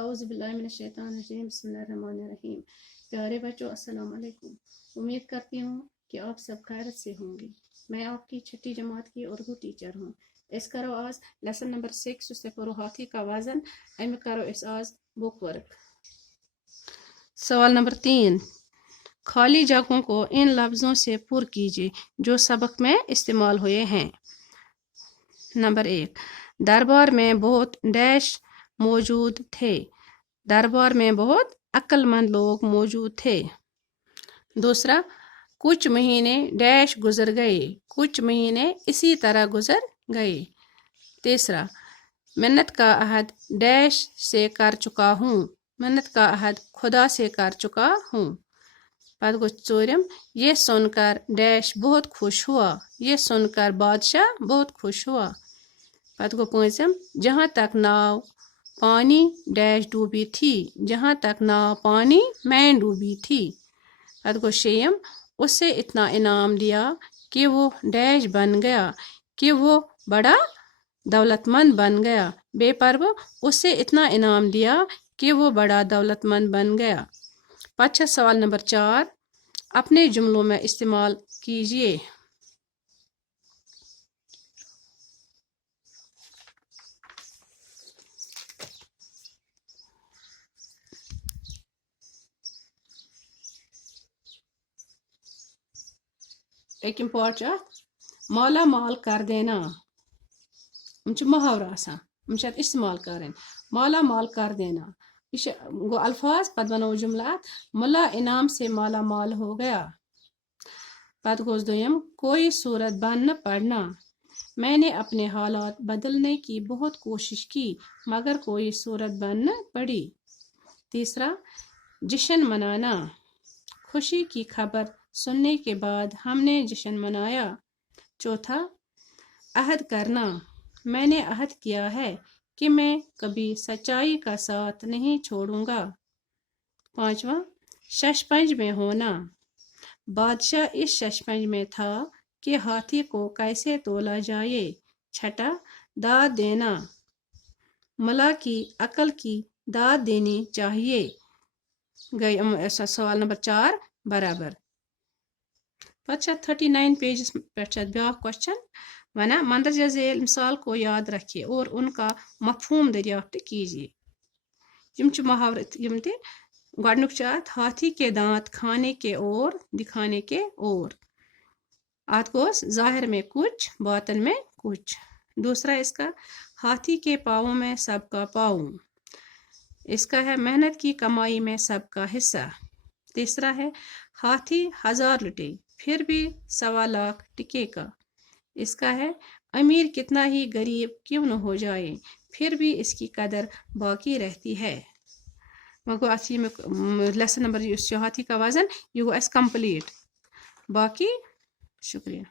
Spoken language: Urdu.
اعوذ باللہ من الشیطان الرجیم بسم اللہ الرحمن الرحیم۔ پیارے بچوں السلام علیکم۔ امید کرتی ہوں کہ آپ سب خیرت سے ہوں گے۔ میں آپ کی چھٹی جماعت کی اردو ٹیچر ہوں۔ اس کرو آج لیسن نمبر 6 سے کرو ہاتھی کا وزن ایم کرو اس آج بک ورک۔ سوال نمبر 3، خالی جگہوں کو ان لفظوں سے پر کیجیے جو سبق میں استعمال ہوئے ہیں۔ نمبر 1، دربار میں بہت ڈیش موجود تھے۔ دربار میں بہت عقل مند لوگ موجود تھے۔ دوسرا، کچھ مہینے ڈیش گزر گئے۔ کچھ مہینے اسی طرح گزر گئے۔ تیسرا، منت کا عہد ڈیش سے کر چکا ہوں۔ منت کا عہد خدا سے کر چکا ہوں۔ پتہ گو ژوٗرِم، یہ سن کر ڈیش بہت خوش ہوا۔ یہ سن کر بادشاہ بہت خوش ہوا۔ پتہ گو پٲنٛژِم، جہاں تک ناؤ پانی ڈیش ڈوبی تھی۔ جہاں تک ناؤ پانی میں ڈوبی تھی۔ پتہ گو شیٚیِم، اسے اتنا انعام دیا کہ وہ ڈیش بن گیا، کہ وہ بڑا دولت مند بن گیا۔ بے پرو، اسے اتنا انعام دیا کہ وہ بڑا دولت مند بن گیا۔ پتہ سوال نمبر 4، اپنے جملوں میں استعمال کیجیے۔ ایک پارٹ مالا مال کر دینا، محاورہ آسان استعمال کریں۔ مالا مال کر دینا یہ گو الفاظ، پتہ بنو جملہ ملا انعام سے مالا مال ہو گیا۔ پتہ گوس دویم، کوئی صورت بن نہ پڑنا، میں نے اپنے حالات بدلنے کی بہت کوشش کی مگر کوئی صورت بن نہ پڑی۔ تیسرا، جشن منانا، خوشی کی خبر سننے کے بعد ہم نے جشن منایا۔ چوتھا، عہد کرنا، میں نے عہد کیا ہے کہ میں کبھی سچائی کا ساتھ نہیں چھوڑوں گا۔ پانچواں، ششپنج میں ہونا، بادشاہ اس ششپنج میں تھا کہ ہاتھی کو کیسے تولا جائے۔ چھٹا، داد دینا، ملا کی عقل کی داد دینی چاہیے۔ گئی سوال نمبر 4 برابر۔ پتہ 39 پیجس پہ بیاکھ کوشچن ونان مندرجہ ذیل مثال کو یاد رکھیے اور ان کا مفہوم دریافت کیجیے۔ یم محاورت یم تہ گۄڈنیُک چھُ اتھ ہاتھی کے دانت کھانے کے اور دکھانے کے اور۔ ات گوس ظاہر میں کچھ باطن میں کچھ۔ دوسرا اس کا ہاتھی کے پاؤں میں سب کا پاؤں۔ اس کا ہے محنت کی کمائی میں سب کا حصہ۔ تیسرا ہے ہاتھی 1000 لٹے پھر بھی 1.25 لاکھ ٹکے کا۔ اس کا ہے امیر کتنا ہی غریب کیوں نہ ہو جائے پھر بھی اس کی قدر باقی رہتی ہے۔ وہ گو لیسن نمبر ہاتھی کا وزن یہ گو اس کمپلیٹ۔ باقی شکریہ۔